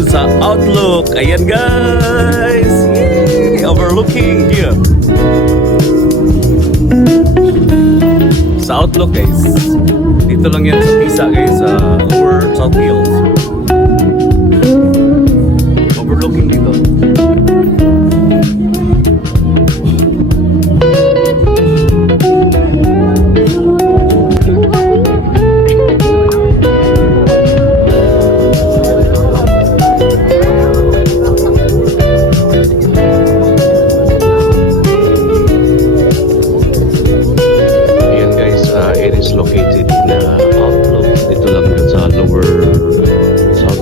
ngayon sa Outlook. Ayan guys! Yay! Overlooking here. Sa Outlook guys. Dito lang yan sa Pisa guys, sa Lower South Hills. Overlooking dito.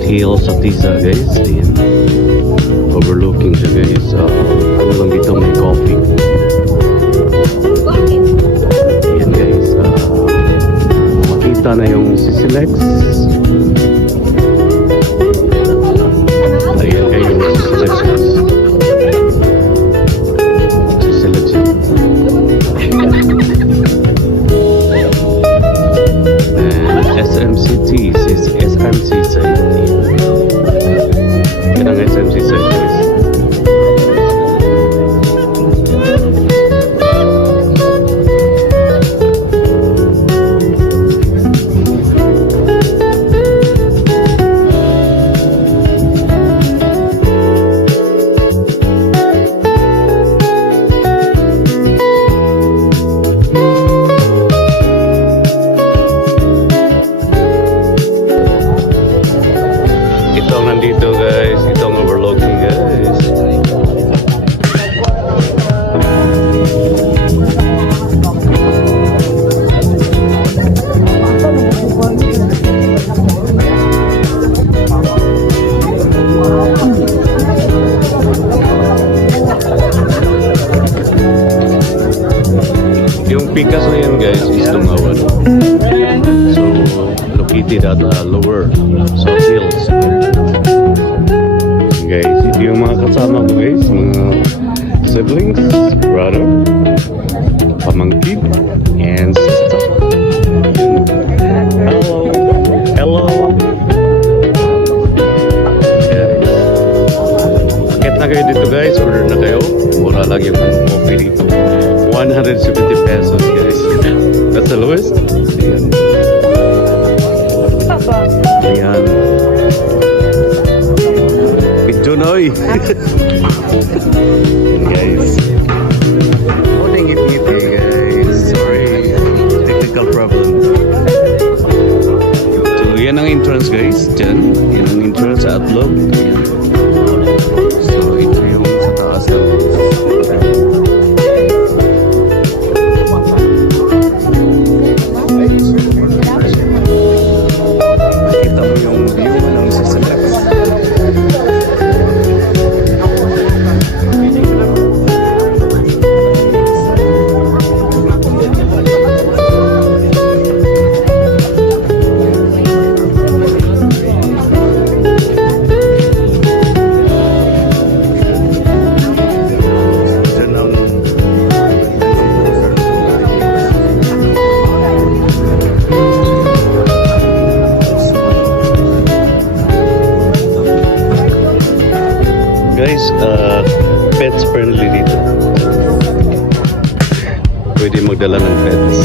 Hills sa Tisa guys. Ayan. Overlooking siya guys. Ano lang dito, may coffee. Ayan guys. Makita na yung Sisilex. Ayan kayo yung Sisilex guys. Sisilex yun. And SMCT is SMC side. Ang SMC side guys. Itong nandito guys, itong overlooking guys. Yung Picas na yan guys is Tungawan. So located at Lower South Hills. Guys, ito yung mga kasama ko guys, mga siblings, brother, pamangkin, and sister. Hello, hello. Guys, akit na kayo dito guys, order na kayo. Mura lang yung coffee dito. 170 pesos guys. That's the lowest. Ayan. Ayan. Jonoy. Guys. Morning ngiti guys. Sorry. Technical problem. So yan ang entrance guys. Diyan. Yan ang entrance sa Outlook. Yan. So ito yung sa taas na. Kita mo yung view ng Sisilex. Guys, pets friendly dito. Pwede magdala ng pets.